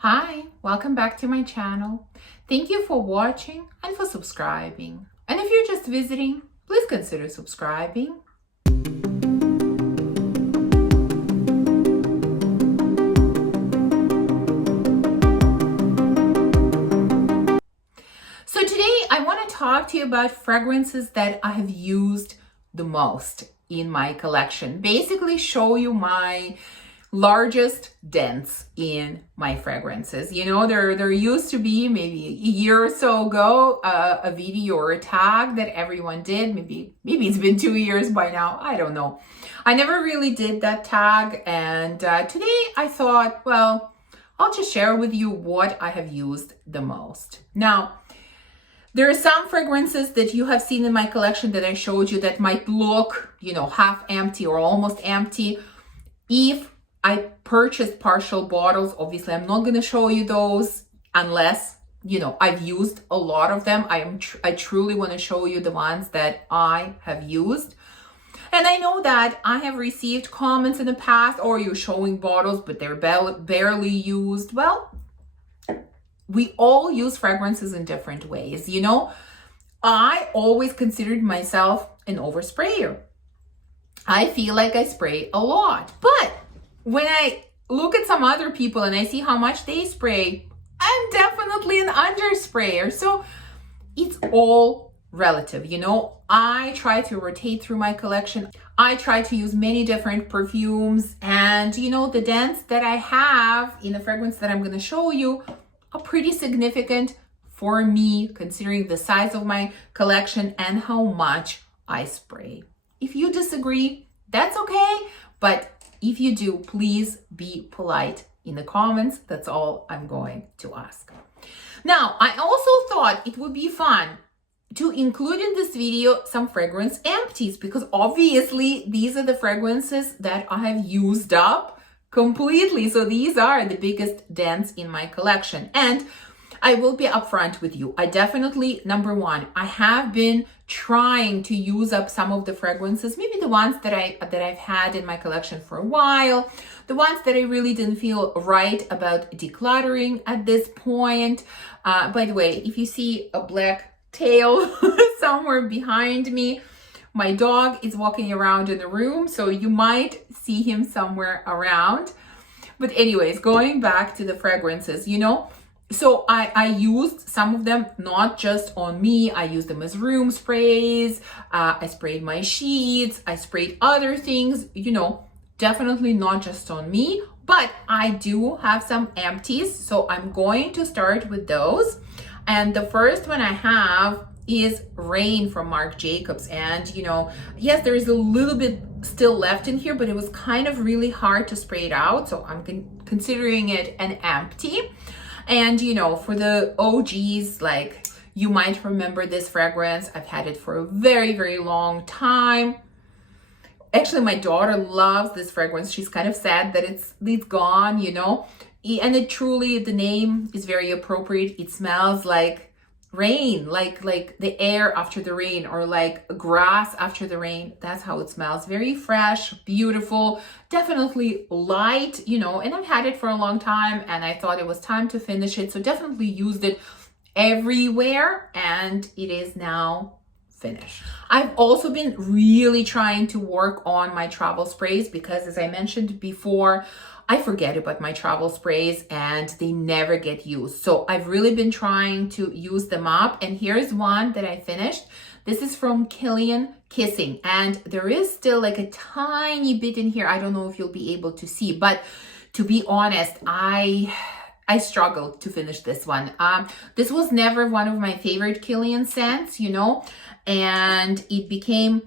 Hi, welcome back to my channel. Thank you for watching and for subscribing. And if you're just visiting, please consider subscribing. So today I want to talk to you about fragrances that I have used the most in my collection. Basically show you my largest dents in my fragrances. You know, there used to be maybe a year or so ago a video or a tag that everyone did. Maybe it's been 2 years by now. I don't know. I never really did that tag, and today I thought, well, I'll just share with you what I have used the most. Now, there are some fragrances that you have seen in my collection that I showed you that might look, you know, half empty or almost empty. If I purchased partial bottles, obviously I'm not going to show you those unless, you know, I've used a lot of them. I truly want to show you the ones that I have used. And I know that I have received comments in the past, or you're showing bottles, but they're barely used. Well, we all use fragrances in different ways. You know, I always considered myself an oversprayer. I feel like I spray a lot, but when I look at some other people and I see how much they spray, I'm definitely an undersprayer. So it's all relative, you know. I try to rotate through my collection. I try to use many different perfumes, and you know, the dents that I have in the fragrance that I'm going to show you are pretty significant for me, considering the size of my collection and how much I spray. If you disagree, that's okay, but if you do, please be polite in the comments. That's all I'm going to ask. Now, I also thought it would be fun to include in this video some fragrance empties, because obviously these are the fragrances that I have used up completely. So these are the biggest dents in my collection. And I will be upfront with you. I definitely, number one, I have been trying to use up some of the fragrances, maybe the ones that I've had in my collection for a while, the ones that I really didn't feel right about decluttering at this point. By the way, if you see a black tail somewhere behind me, my dog is walking around in the room, so you might see him somewhere around. But anyways, going back to the fragrances, you know, so I used some of them not just on me. I used them as room sprays. I sprayed my sheets. I sprayed other things, you know, definitely not just on me, but I do have some empties. So I'm going to start with those. And the first one I have is Rain from Marc Jacobs. And, you know, yes, there is a little bit still left in here, but it was kind of really hard to spray it out. So I'm considering it an empty. And, you know, for the OGs, like, you might remember this fragrance. I've had it for a very, very long time. Actually, my daughter loves this fragrance. She's kind of sad that it's gone, you know. And it truly, the name is very appropriate. It smells like rain, like the air after the rain, or like grass after the rain. That's how it smells. Very fresh, beautiful, definitely light, you know, and I've had it for a long time and I thought it was time to finish it. So definitely used it everywhere, and it is now finished. I've also been really trying to work on my travel sprays because, as I mentioned before, I forget about my travel sprays and they never get used. So I've really been trying to use them up. And here's one that I finished. This is from Kilian Kissing. And there is still like a tiny bit in here. I don't know if you'll be able to see, but to be honest, I struggled to finish this one. This was never one of my favorite Kilian scents, you know, and it became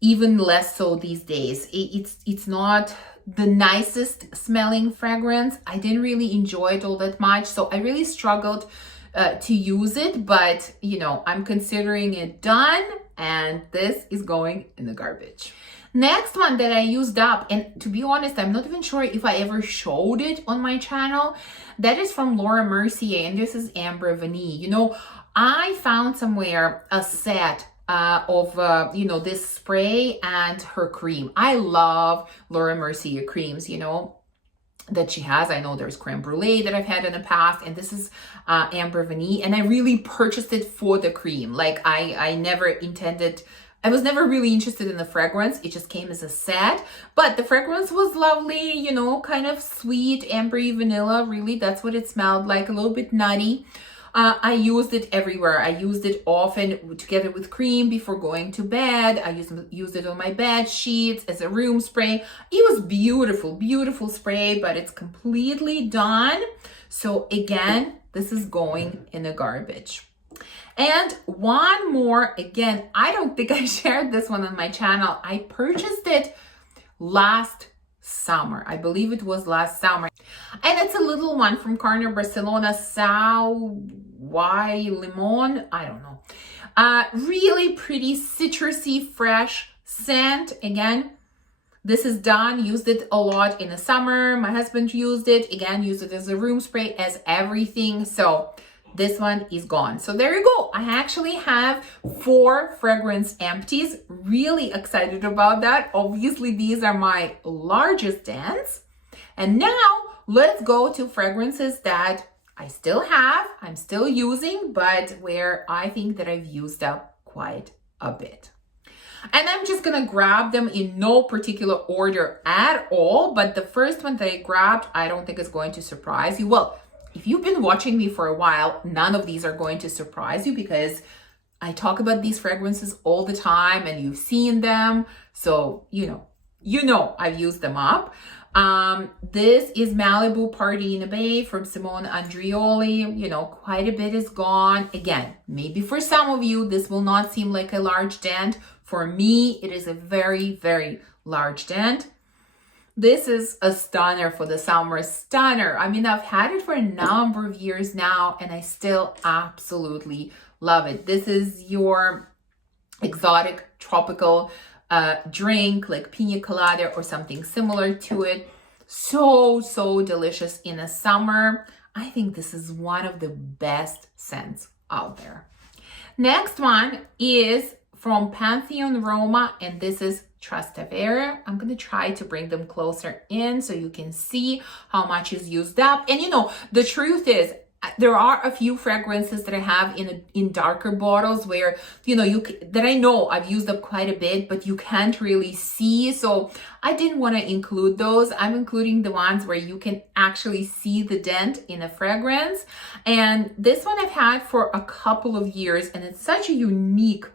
even less so these days. It's not the nicest smelling fragrance. I didn't really enjoy it all that much, so I really struggled to use it, but you know, I'm considering it done, and this is going in the garbage. Next one that I used up, and to be honest, I'm not even sure if I ever showed it on my channel, that is from Laura Mercier, and this is Amber Vanille. You know, I found somewhere a set of you know, this spray and her cream. I love Laura Mercier creams, you know, that she has. I know there's creme brulee that I've had in the past, and this is amber vanille, and I really purchased it for the cream. Like I never intended, I was never really interested in the fragrance. It just came as a set, but the fragrance was lovely, you know, kind of sweet, ambery vanilla. Really, that's what it smelled like, a little bit nutty. I used it everywhere. I used it often together with cream before going to bed. I used it on my bed sheets as a room spray. It was beautiful, beautiful spray, but it's completely done. So again, this is going in the garbage. And one more, again, I don't think I shared this one on my channel. I purchased it last summer. I believe it was last summer. And it's a little one from Carner Barcelona, Sal Y Limon. I don't know. Really pretty, citrusy, fresh scent. Again, this is done. Used it a lot in the summer. My husband used it. Again, used it as a room spray, as everything. So this one is gone. So there you go. I actually have 4 fragrance empties. Really excited about that. Obviously, these are my largest dents. And now let's go to fragrances that I still have, I'm still using, but where I think that I've used up quite a bit. And I'm just gonna grab them in no particular order at all, but the first one that I grabbed, I don't think is going to surprise you. Well, if you've been watching me for a while, none of these are going to surprise you because I talk about these fragrances all the time and you've seen them. So, you know, I've used them up. This is Malibu Party in a Bay from Simone Andreoli. You know, quite a bit is gone. Again, maybe for some of you, this will not seem like a large dent. For me, it is a very, very large dent. This is a stunner for the summer, stunner. I mean, I've had it for a number of years now and I still absolutely love it. This is your exotic tropical drink like pina colada or something similar to it. So, so delicious in the summer. I think this is one of the best scents out there. Next one is from Pantheon Roma, and this is Trastevere. I'm going to try to bring them closer in so you can see how much is used up. And you know, the truth is, there are a few fragrances that I have in darker bottles where, you know, that I know I've used up quite a bit, but you can't really see. So I didn't want to include those. I'm including the ones where you can actually see the dent in a fragrance. And this one I've had for a couple of years, and it's such a unique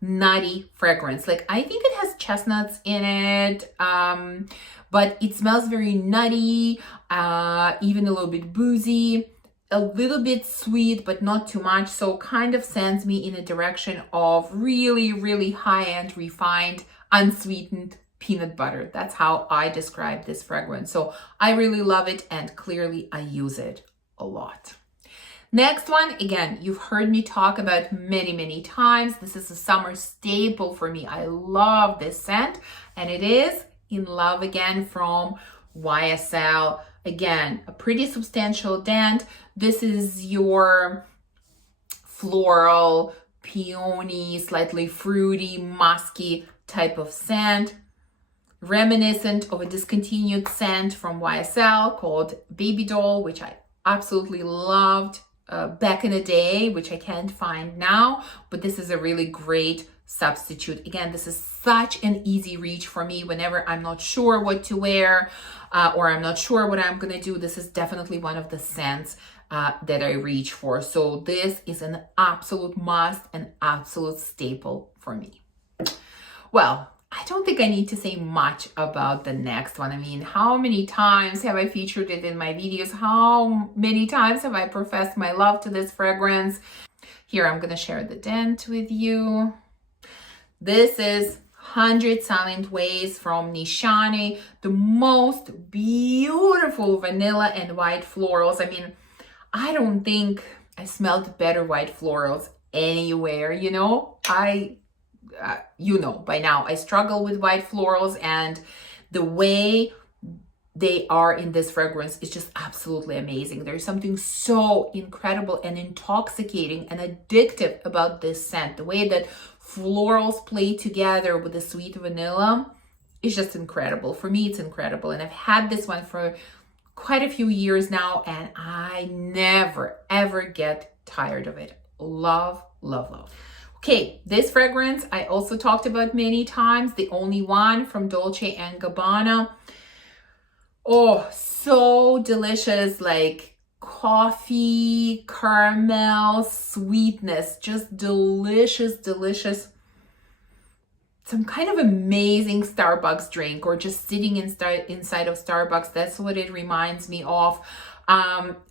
nutty fragrance. Like, I think it has chestnuts in it, but it smells very nutty, even a little bit boozy, a little bit sweet, but not too much. So kind of sends me in a direction of really, really high-end, refined, unsweetened peanut butter. That's how I describe this fragrance. So I really love it, and clearly I use it a lot. Next one, again, you've heard me talk about many, many times. This is a summer staple for me. I love this scent, and it is In Love Again from YSL. Again, a pretty substantial dent. This is your floral, peony, slightly fruity, musky type of scent, reminiscent of a discontinued scent from YSL called Baby Doll, which I absolutely loved back in the day, which I can't find now, but this is a really great substitute. Again, this is such an easy reach for me whenever I'm not sure what to wear or I'm not sure what I'm gonna do. This is definitely one of the scents that I reach for. So this is an absolute must, an absolute staple for me. Well, I don't think I need to say much about the next one. I mean, how many times have I featured it in my videos? How many times have I professed my love to this fragrance? Here, I'm gonna share the dent with you. This is 100 Silent Ways from Nishane, the most beautiful vanilla and white florals. I mean, I don't think I smelled better white florals anywhere, you know? You know, by now I struggle with white florals, and the way they are in this fragrance is just absolutely amazing. There's something so incredible and intoxicating and addictive about this scent. The way that florals play together with the sweet vanilla, is just incredible. For me, it's incredible. And I've had this one for quite a few years now, and I never, ever get tired of it. Love, love, love. Okay, this fragrance I also talked about many times, The Only One from Dolce & Gabbana. Oh, so delicious, like coffee, caramel, sweetness, just delicious, delicious. Some kind of amazing Starbucks drink, or just sitting inside of Starbucks. That's what it reminds me of.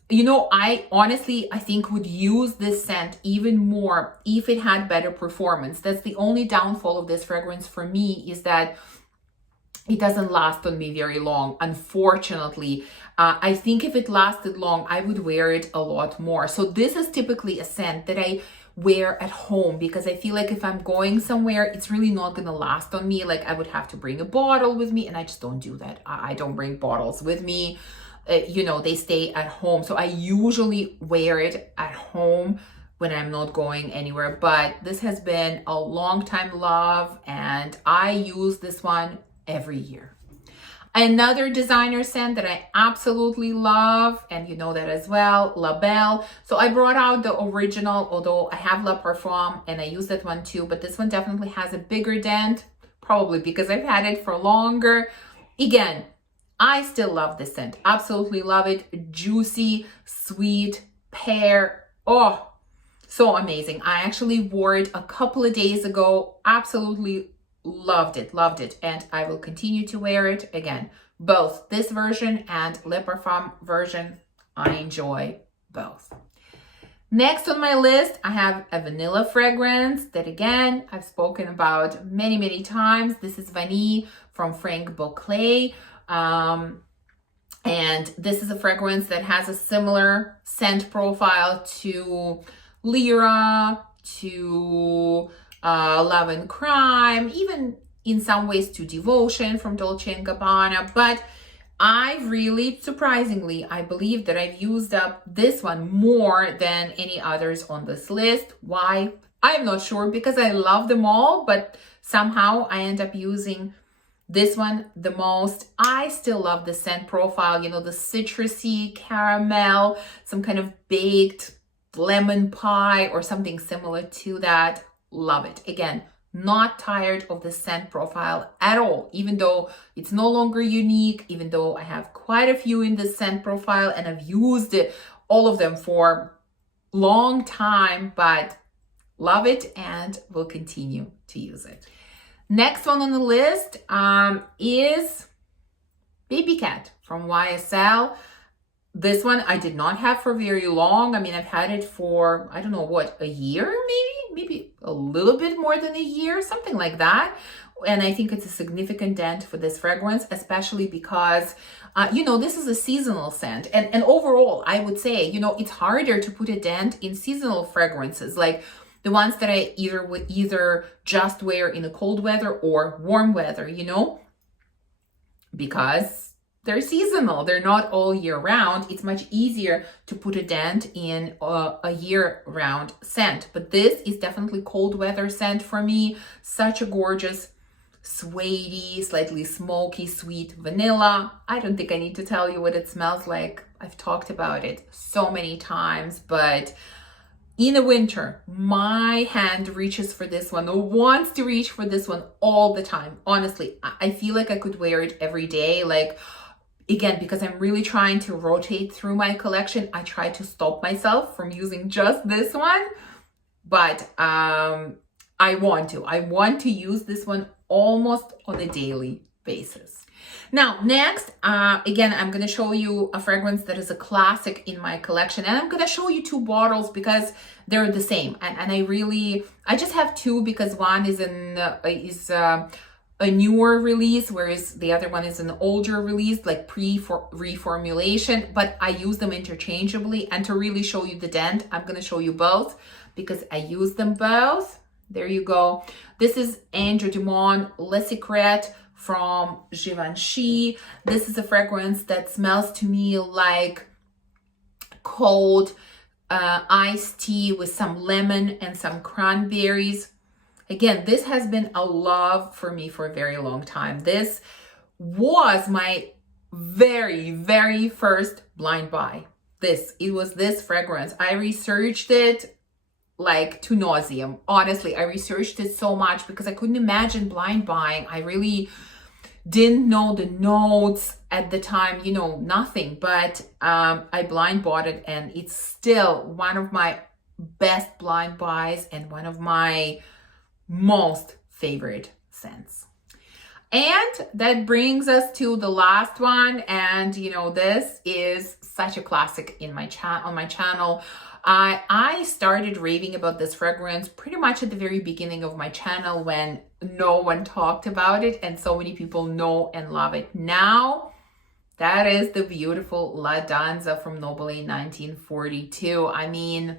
You know, I think would use this scent even more if it had better performance. That's the only downfall of this fragrance for me, is that it doesn't last on me very long, unfortunately. I think if it lasted long, I would wear it a lot more. So this is typically a scent that I wear at home, because I feel like if I'm going somewhere, it's really not going to last on me. Like I would have to bring a bottle with me, and I just don't do that. I don't bring bottles with me. You know, they stay at home. So I usually wear it at home when I'm not going anywhere. But this has been a long time love, and I use this one every year. Another designer scent that I absolutely love, and you know that as well, La Belle. So I brought out the original, although I have La Parfum and I use that one too, but this one definitely has a bigger dent, probably because I've had it for longer. Again, I still love this scent, absolutely love it. Juicy, sweet, pear, oh, so amazing. I actually wore it a couple of days ago, absolutely loved it, and I will continue to wear it. Again, both this version and Le Parfum version, I enjoy both. Next on my list, I have a vanilla fragrance that, again, I've spoken about many times. This is Vanille from Frank Beauclerc. And this is a fragrance that has a similar scent profile to Lyra, to Love and Crime, even in some ways to Devotion from Dolce & Gabbana. But I really, surprisingly, I believe that I've used up this one more than any others on this list. Why? I'm not sure, because I love them all, but somehow I end up using this one the most. I still love the scent profile, you know, the citrusy caramel, some kind of baked lemon pie or something similar to that. Love it. Again, not tired of the scent profile at all, even though it's no longer unique, even though I have quite a few in the scent profile and I've used it, all of them for long time, but love it and will continue to use it. Next one on the list is Baby Cat from YSL. This one I did not have for very long. I mean, I've had it for, I don't know what, a year maybe a little bit more than a year, something like that. And I think it's a significant dent for this fragrance, especially because, you know, this is a seasonal scent. And overall, I would say, you know, it's harder to put a dent in seasonal fragrances, like the ones that I either just wear in a cold weather or warm weather, you know, because they're seasonal. They're not all year round. It's much easier to put a dent in a year-round scent. But this is definitely cold weather scent for me. Such a gorgeous, suede-y, slightly smoky, sweet vanilla. I don't think I need to tell you what it smells like. I've talked about it so many times, but in the winter, my hand reaches for this one, or wants to reach for this one all the time. Honestly, I feel like I could wear it every day. Like, again, because I'm really trying to rotate through my collection, I try to stop myself from using just this one. But I want to use this one almost on a daily basis. Now, next, again, I'm going to show you a fragrance that is a classic in my collection. And I'm going to show you two bottles because they're the same. And I just have two because one is a newer release, whereas the other one is an older release, like reformulation, but I use them interchangeably. And to really show you the dent, I'm going to show you both because I use them both. There you go. This is Andrew Dumont Le Secret from Givenchy. This is a fragrance that smells to me like cold iced tea with some lemon and some cranberries. Again, this has been a love for me for a very long time. This was my very, very first blind buy. It was this fragrance. I researched it like to nauseam. Honestly, I researched it so much because I couldn't imagine blind buying. I really didn't know the notes at the time, nothing, but I blind bought it, and it's still one of my best blind buys and one of my most favorite scents. And that brings us to the last one, and this is such a classic on my channel. I started raving about this fragrance pretty much at the very beginning of my channel when no one talked about it, and so many people know and love it now. That is the beautiful La Danza from Nobile 1942. I mean,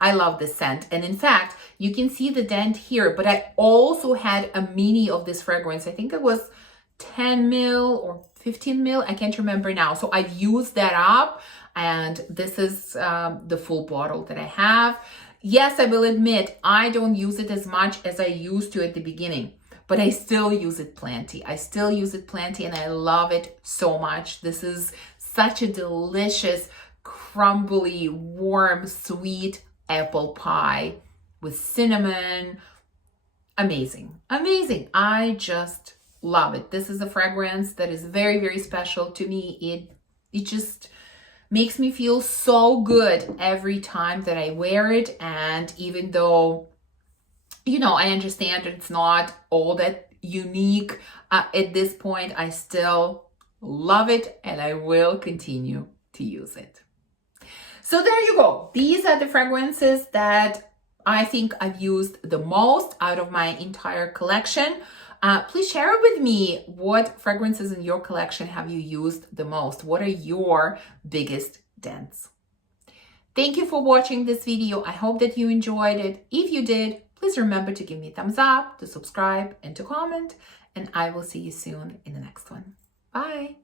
I love this scent. And in fact, you can see the dent here, but I also had a mini of this fragrance. I think it was 10 mil or 15 mil. I can't remember now. So I used that up, and this is the full bottle that I have. Yes, I will admit, I don't use it as much as I used to at the beginning, but I still use it plenty. And I love it so much. This is such a delicious, crumbly, warm, sweet apple pie with cinnamon. Amazing. I just love it. This is a fragrance that is very, very special to me. It just makes me feel so good every time that I wear it. And even though, I understand it's not all that unique at this point, I still love it, and I will continue to use it. So there you go. These are the fragrances that I think I've used the most out of my entire collection. Please share with me what fragrances in your collection have you used the most. What are your biggest dents? Thank you for watching this video. I hope that you enjoyed it. If you did, please remember to give me a thumbs up, to subscribe, and to comment. And I will see you soon in the next one. Bye.